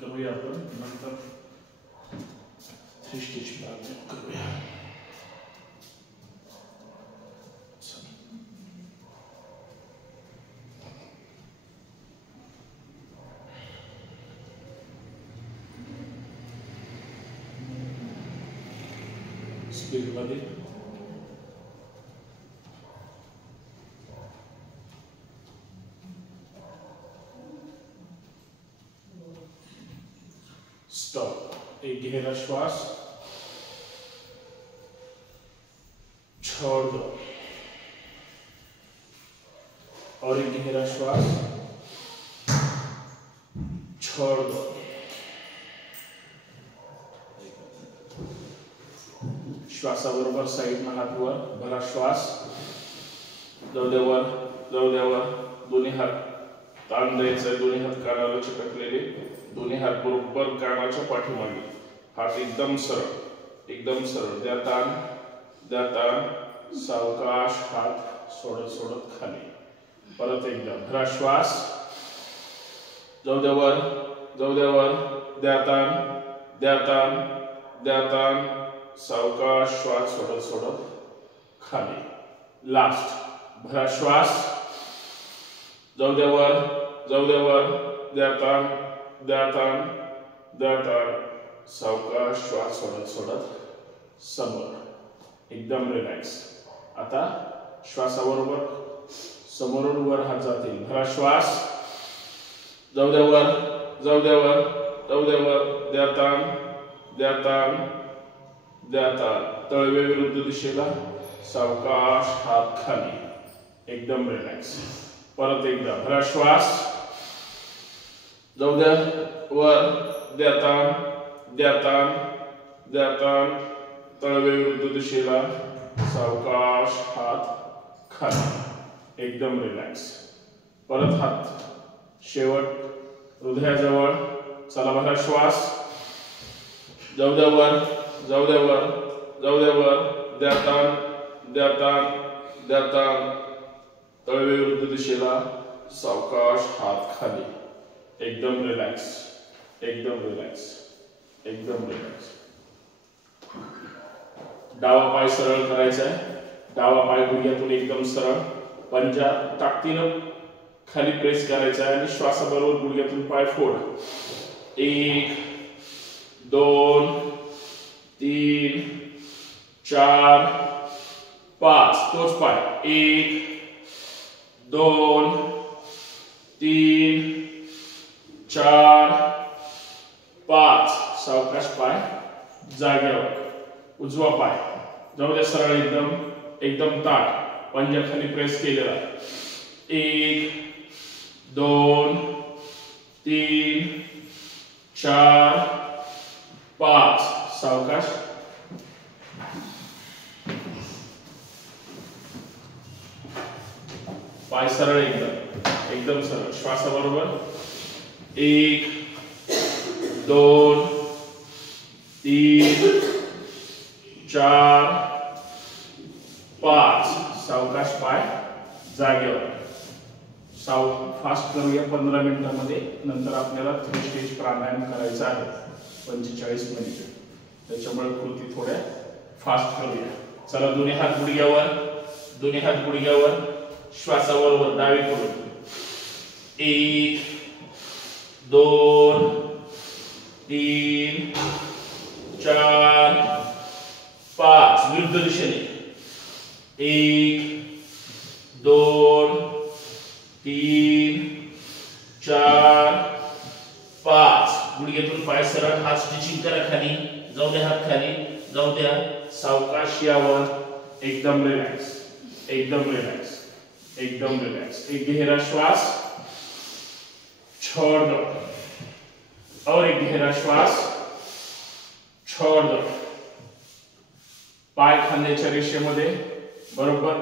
करूया आपण नंतर 3 स्टेज प्राणायाम करूया. स्पीड मध्ये स्टॉप. एक गहरा श्वास, छोड़ दो और एक गहरा श्वास, छोड़ दो. श्वासाबरोबर साईडला हात वर, भरा श्वास, जाऊ द्या वर, जाऊ द्या वर. दोन्ही हात ताण द्यायचे, दोन्ही हात कानाला चिकटलेले, दोन्ही हात बरोबर कानाच्या पाठीमागे, हात एकदम सरळ, एकदम सरळ. द्या ताण, द्या ताण. सावकाश हात सोडत सोडत खाली. परत एकदा भरा श्वास, जाऊ द्या वर, जाऊ द्या वर. द्या ताण, द्या ताण, द्या ताण. सावकाश श्वास सोडत सोडत खाली. लास्ट भरा श्वास, जाऊ द्या वर, जाऊ द्या वर. द्या ताण, द्या ताण, द्या ताण. सावकाश श्वास सोडत सोडत समोर. एकदम रिलॅक्स. आता श्वासाबरोबर समोरून वर हात जातील. भरा श्वास, जाऊ द्या वर, जाऊ द्या वर, जाऊ द्या वर. द्या ताण, द्या ताण, द्या ताण. तळवे विरुद्ध दिशेला. सावकाश हात खाली. एकदम रिलॅक्स. परत एकदा भरा श्वास, जाऊ द्या वर, द्या ताण, द्या ताण, द्या ताण. तळवे विरुद्ध दिशेला. सावकाश हात खाली. एकदम रिलॅक्स. परत हात शेवट हृदयाजवळ. चला भरा श्वास, जाऊ द्या वर, जाऊ द्या वर, जाऊ द्या वर. द्या ताण, द्या ताण, द्या ताण. तळवे विरुद्ध दिशेला. सावकाश हात खाली. एकदम रिलॅक्स, एकदम रिलॅक्स, एकदम रिलॅक्स. डावा पाय सरळ करायचा आहे. डावा पाय गुडघ्यातून एकदम सरळ. पंजा ताकदीनं खाली प्रेस करायचा आहे आणि श्वासाबरोबर गुडघ्यातून पाय फोड. 1 2 3 4 5. तोच पाय. 1 2 3 4 5. सावकाश पाय जागेवर. उजवा पाय जाऊ द्या सरळ एकदम, एकदम ताठ. पंजा खाली प्रेस केलेला. 1 2 3 4 5. सावकाश. पाय सरळ एकदम, एकदम सरळ. श्वासाबरोबर 1 2 3 4 5. सावकाश पाय जागेवर. फास्ट करूया 15 मिनिटांमध्ये. नंतर आपल्याला 3 स्टेज प्राणायाम करायचा आहे 45 मिनिटे. त्याच्यामुळे कृती थोड्या फास्ट करूया. चला दोन्ही हात गुडघ्यावर, दोन्ही हात गुडघ्यावर. श्वासाबरोबर डावीकडून 1 2 3 4 5. विरुद्ध दिशेने 1 2 3 4 5. गुडघ्यातून पाय सरळ. हात स्ट्रेचिंग करा खाली. जाऊ द्या हात खाली, जाऊ द्या. सावकाश यावर. एकदम रिलॅक्स, एकदम रिलॅक्स, एकदम रिलॅक्स. एक गहरा श्वास, छोड़ दो और एक गहरा श्वास, छोड़ दो. पाय खांद्याच्या रेषेमध्ये बरोबर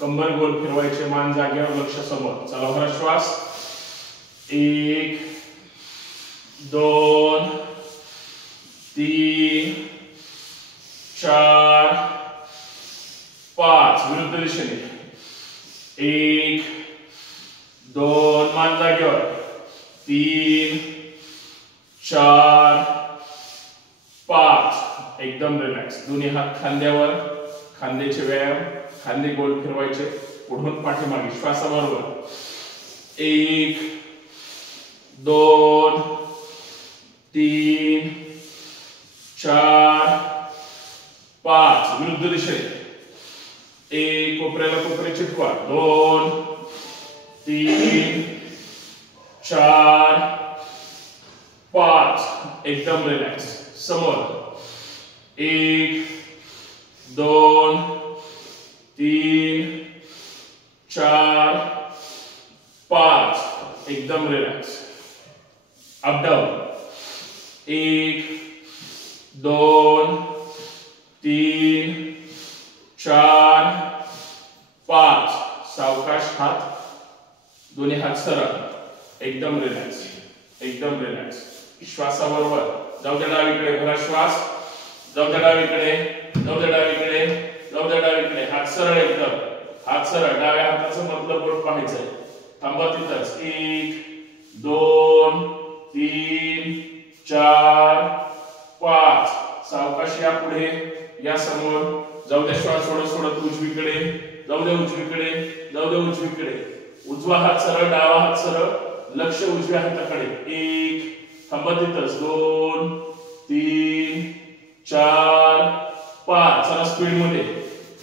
कंबर गोल फिरवायचे. मान जागेवर, लक्ष समोर. चला भरा श्वास. 1 2 3 4 5. विरुद्ध दिशेने 1 2. मान जागेवर. 3 4 5 एकदम रिलॅक्स. दोन्ही हात खांद्यावर, खांद्याचे व्यायाम, खांदे गोल फिरवायचे पुढून पाठीमागे श्वासाबरोबर. 1 2 3 4 5 विरुद्ध दिशेने. 1 कोपऱ्याला कोपरे चिटकवा. 2 3 4 5 एकदम रिलॅक्स. समोर. 1 2 3 4 5 एकदम रिलॅक्स. Up down. 1 2 3 4 5 सावकाश हात, दोन्ही हात सरळ. एकदम रिलॅक्स. एकदम रिलॅक्स. श्वासाबरोबर जाऊ द्या डावीकडे. भरा श्वास. जाऊ द्या डावीकडे. जाऊ द्या डावीकडे. जाऊ द्या डावीकडे. हात सरळ एकदम. हात सरळ. डाव्या हाताचं मधलं बोट पाहायचंय. थांबा तिथंच. 1 2 3 4 5 सावकाश या पुढे, या समोर. जाऊ द्या श्वास सोडत सोडत उजवीकडे. जाऊ द्या उजवीकडे. जाऊ द्या उजवीकडे. उजवा हात सरळ, डावा हात सरळ. लक्ष उजव्या हाताकडे. 1 थांबा तिथंच. 2 3 4 5 चला स्पीड मध्ये.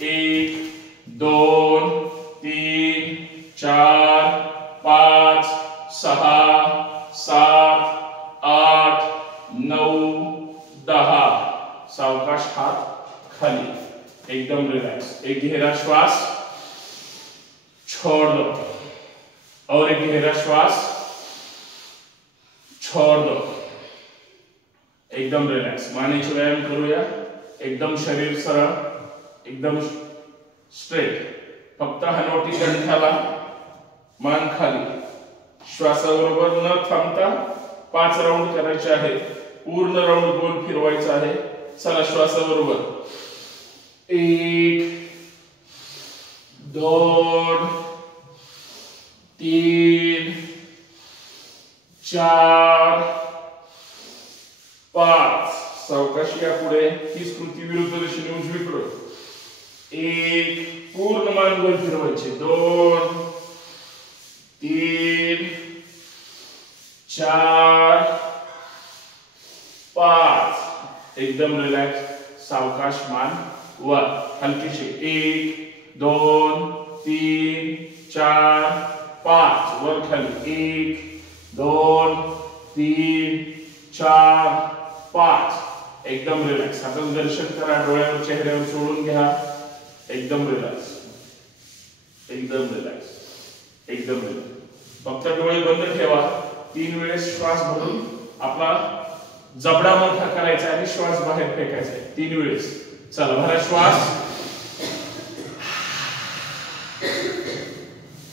1 2 3 4 5 6 7 8 9 10 सावकाश हात खाली. एकदम रिलॅक्स. एक गहरा श्वास, छोड़ दो. और एक गहरा श्वास, छोड़ दो. एकदम रिलॅक्स. मानेचे व्यायाम करूया. एकदम शरीर सरळ, एकदम स्ट्रेट. फक्त हनवटी कंठाला, मान खाली. श्वासाबरोबर न थांबता 5 राऊंड करायचे आहे. पूर्ण राऊंड गोल फिरवायचा आहे. चला श्वासाबरोबर. 1 2 3 4 5 सावकाश या पुढे. हीच कृती विरुद्ध दिशेने उजवीकडे. 1 पूर्ण मान गोल फिरवायचे. 2 3 4 5 एकदम रिलॅक्स. सावकाश मान वर हलकीशी. 1 2 3 4 5 वर खाली. 1 2 3 4 5 एकदम रिलॅक्स. हाताचं दर्शन करा. डोळ्यावर चेहऱ्यावर सोडून घ्या. एकदम रिलॅक्स. एकदम रिलॅक्स. एकदम रिलॅक्स. फक्त डोळे बंद ठेवा. 3 वेळेस श्वास भरून आपला जबडा मोठा करायचा आणि श्वास बाहेर फेकायचा. 3 वेळेस. चला भरा श्वास.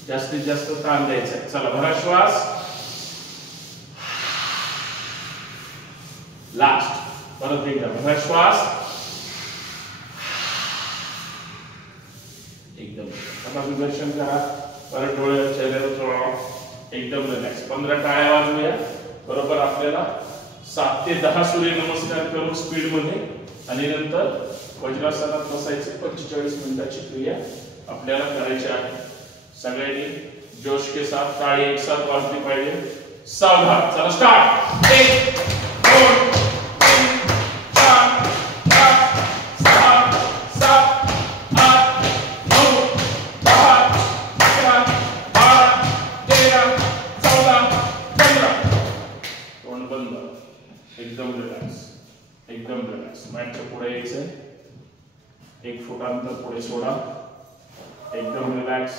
जास्तीत जास्त ताण द्यायचा. चला भरा श्वास. लास्ट. परत एकदा भरा श्वास. एकदम. आता दर्शन करा. परत डोळे चेहऱ्यावर सोडा. एकदम रिलॅक्स. 15 टाळ्या वाजवूया. बरोबर आपल्याला 7 ते 10 सूर्य नमस्कार करून स्पीड मध्ये आणि नंतर वज्रासनात बसायचे. 45 मिनिटाची क्रिया आपल्याला करायची आहे. सगळ्यांनी जोश के साथ ताळी एक साथ वाजली पाहिजे. सावधान. चला स्टार्ट. 1 2 3 4 5 6 7 8 9 10 11 12 13 14 15 तोंड बंद. एकदम रिलॅक्स. एकदम रिलॅक्स. मॅटच्या पुढे यायचंय. 1 फूट अंतर पुढे सोडा. एकदम रिलॅक्स.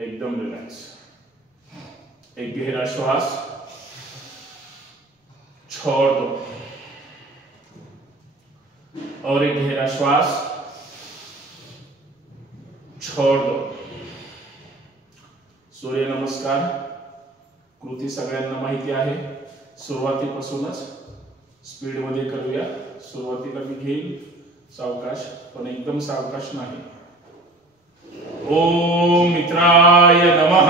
एकदम रिलॅक्स. एक गहरा श्वास, छोड़ दो. और एक गहरा श्वास, छोड़ दो. सूर्य नमस्कार कृती सगळ्यांना माहिती आहे. सुरुवातीपासूनच स्पीड मध्ये करूया. सुरुवातीला मी घेईल सावकाश, पण एकदम सावकाश नाही. ओम मित्राय नमः.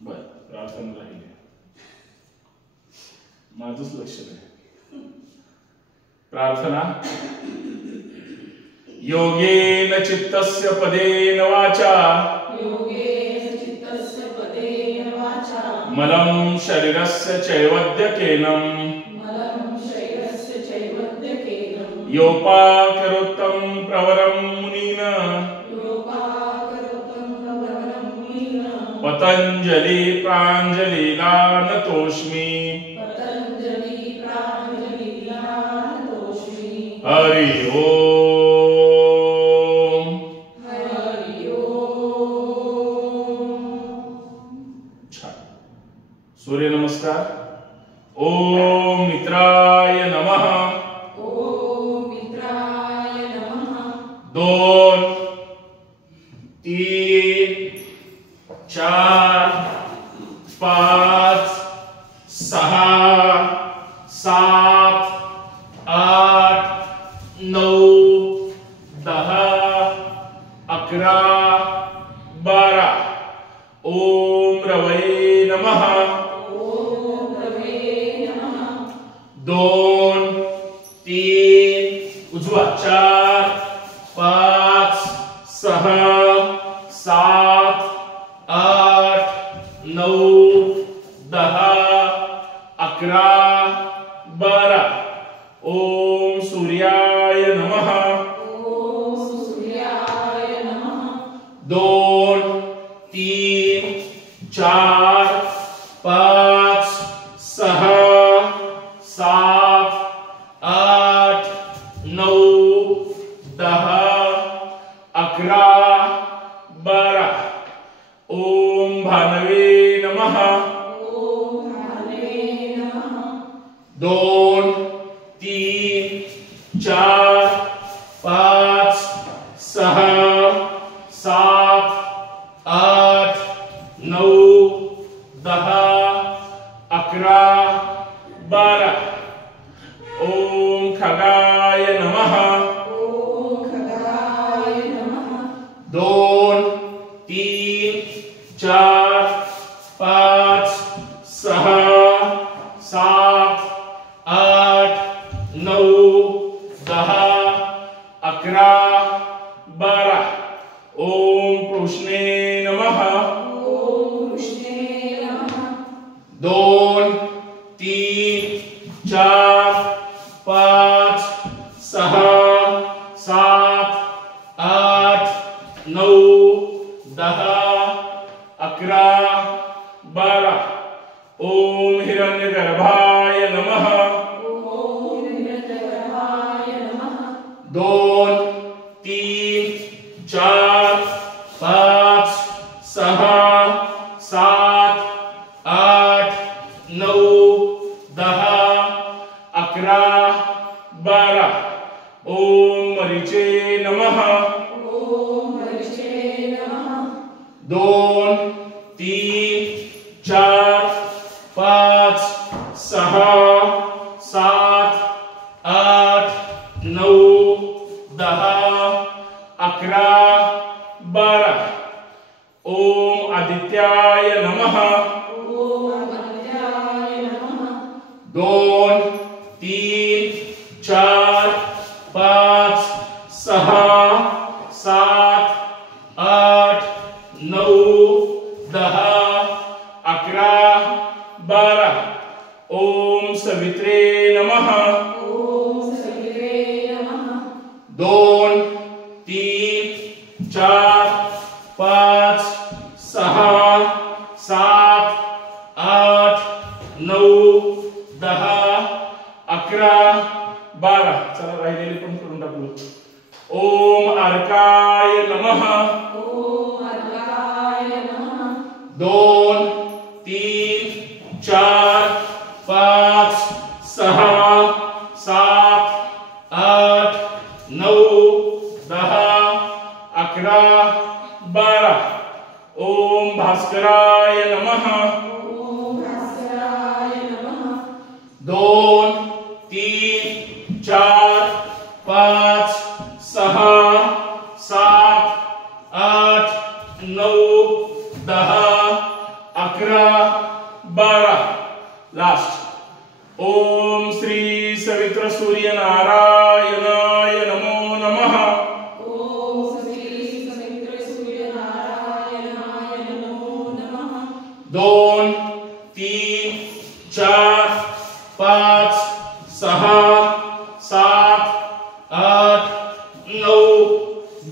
बर. प्रार्थना. योगेन चित्तस्य पदेन वाचा मलं शरीरस्य चैवद्यकेनं योपाकरोत्तं प्रवरं मुनीन पतंजलि प्रांजलिला नतोष्मि. हरि ओम. सूर्य नमस्कार. ओम मित्राय नमः. दोन, तीन, चार, पाच, सहा, सात, आठ, 9, 10, 11, 12. ओम रवये नमः. दोन, तीन, उजवा 4, 5, 6, 7, 8, 9, 10, 11, 12. ओम सूर्याय नमः. दोन, तीन, 4, 5, 6, 7, 8, 9, 10, 11, 12. ओम भानवे नमः. दोन, तीन, 4, 5, 6, 7, 8, 9, 10, 11, 12. ओम खगाय नमः. दोन, तीन, 4, 5, 6, 7, 8, 9, 10, 11, 12. ओम कृष्णे नमः. दोन, तीन, 4, 5, 6, 7, 8, 9, 10, 11, 12. ओम हिरण्यगर्भाय नमः. दोन, तीन, 4, 5, 6, 7, 8, 9, 10, 11, 12. ओम मरीचे नमः. दोन, तीन, 4, 5, 6, 7, 8, 9, 10, 11, 12. ओम आदित्याय नमः. दोन, तीन, 4, 5, 6, 7, 8, 9, 10, 11, 12. ओम सवित्रे नमः. दोन, तीन, 4, 5, 6, 7, 8, 9, 10, 11, 12. चला राहिलेले पण करून टाकू. ओम अर्काय नमः. दोन, तीन, 4, 5, 6, 7, 8, 9, 10, 11, 12. ओम भास्कराय नमः. दोन, तीन, 4, 5, 6, 7, 8, 9, 10, 11, 12. लास्ट. ओम श्री सवित्र सूर्य नारायण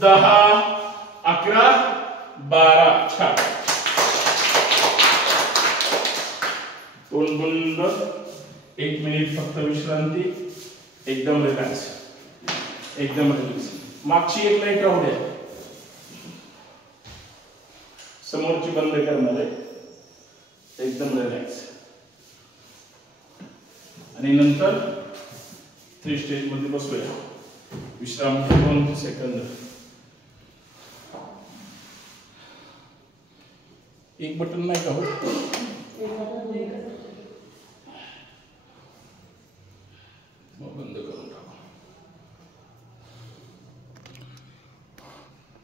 10 11 12 छान. तोंड बंद. 1 मिनिट फक्त विश्रांती. एकदम रिलॅक्स. एकदम रिलॅक्स. मागची एक लाईट राहू द्या. समोरची बंद करणार आहे. एकदम रिलॅक्स. आणि नंतर 3 स्टेज मध्ये बसूया. विश्राम 2 सेकंद. एक बटन नाही का होत?